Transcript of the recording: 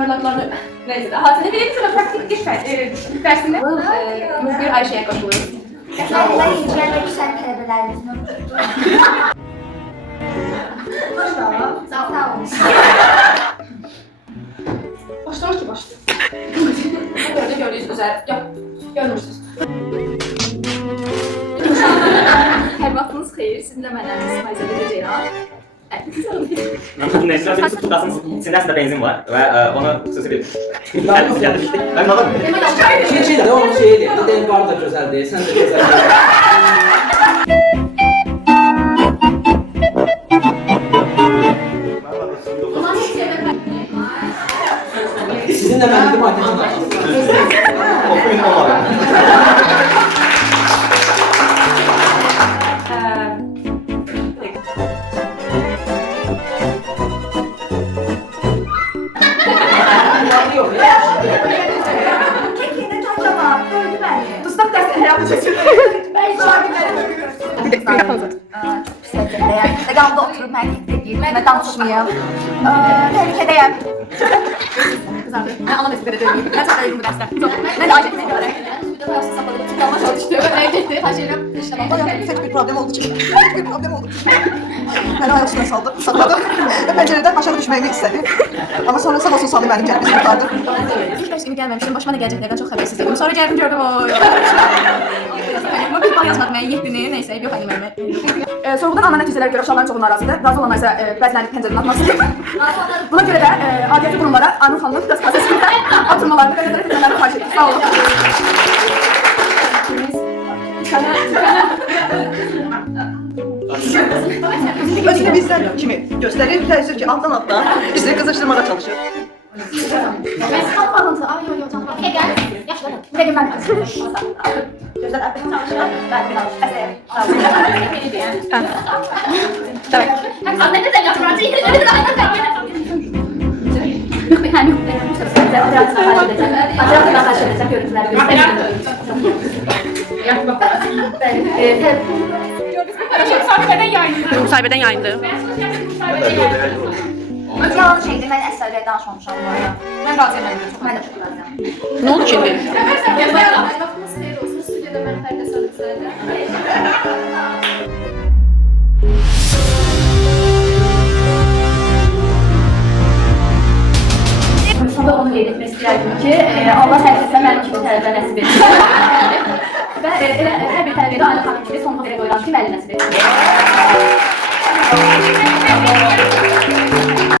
parlaklarını neyse. Hatine birinci sınıf praktik dersinde Müzgür Ayşe'ye katılıyoruz. Ben yiyeceğime güzel tələbələrimizin öpürdüm. Sağ olun. Başlamış ki başlıyor. Böyle gördüğünüz üzere. Yok, görmürsünüz. Hər vaxtınız xeyir. Sizinlə məndən istifade edəcəyim. Neslihan bir su tutasının içinde aslında benzin var ve onu xüsusi bir servis getirmiştik. Ben ne alamıyorum. Şey de onun şeydi. Dedim var da güzel değil. Sen de güzel değil. Sizinle ben dedim ateşim var. Okuyun olmalı. Kekini çocuğa gördü beni. Dustaq dərsini həyata keçirir. Ben şu an bir Çok güzel. Dəqamda oturup mən kekdə giydim. Mən danışmayayım. Təhlükədəyəm. Mən ana məsələ deyim. Mən çox sevdim bu dərslər. Mən də Ayşə kimi olaraq. Bir də varsa sapalı tutulma çalışdı. Mən getdi. Her şeylə işləməm. Tek bir problem oldu ki. Tek bir problem oldu. Beni ayak üstüne saldı, sakladı ve pencereden aşağı düşmemi istedi. Ama sonra sağ olsun Sami beni kendisi kurtardı. İlk dərs günü gəlməmişdim. Başıma da gələcəklərdən çox xəbərsiz idim. Sonra gəldim gördüm o. Bir bal yazmadı mənə 7-ni, neysə, yox əlim mənə. Sorğudan alınan nəticələrə görə uşaqların çoxunun arazıdır. Razı olanlar isə bəzilərinin pəncərədən atmasıdır. Buna görə də adiyyəti qurumlara Anur xanımın xilas prosesində atılmalarını və nəzərə tutmalarını xahiş etdik. Sağ olun. Özünü bizden kimi gösterir, təəssüf ki alttan alttan bizi kızıştırmaya çalışır. Ben sıkıntı bağlantı. Ay yok yok. Gel. Yaşlanın. Buraya gel ben. Gözler artık çalışıyor. Ben biraz əsəyim. Tamam. Anne de yapıyorum. Yok bir tane yok. Adrenalin karşı edeceğim. Görüntüleri göstereyim. Müsahibeden yayındı. Yalan şeydi. Ben əsərdə danışmamışam bu arada. Ben razıyım. Ben de çok razıyım. Ne oldu şimdi? Vaxtınız xeyir olsun. Stüdiyada mən Fərdə Sadıqzadə. Sonunda onu qeyd etmək istəyərdim ki, Allah hər kəsə mənim kimi tələbə nəsib etsin. Və hər bir tələbəyə də aynı xanım kimi son belə qoyulan kimi əli nəsib etsin.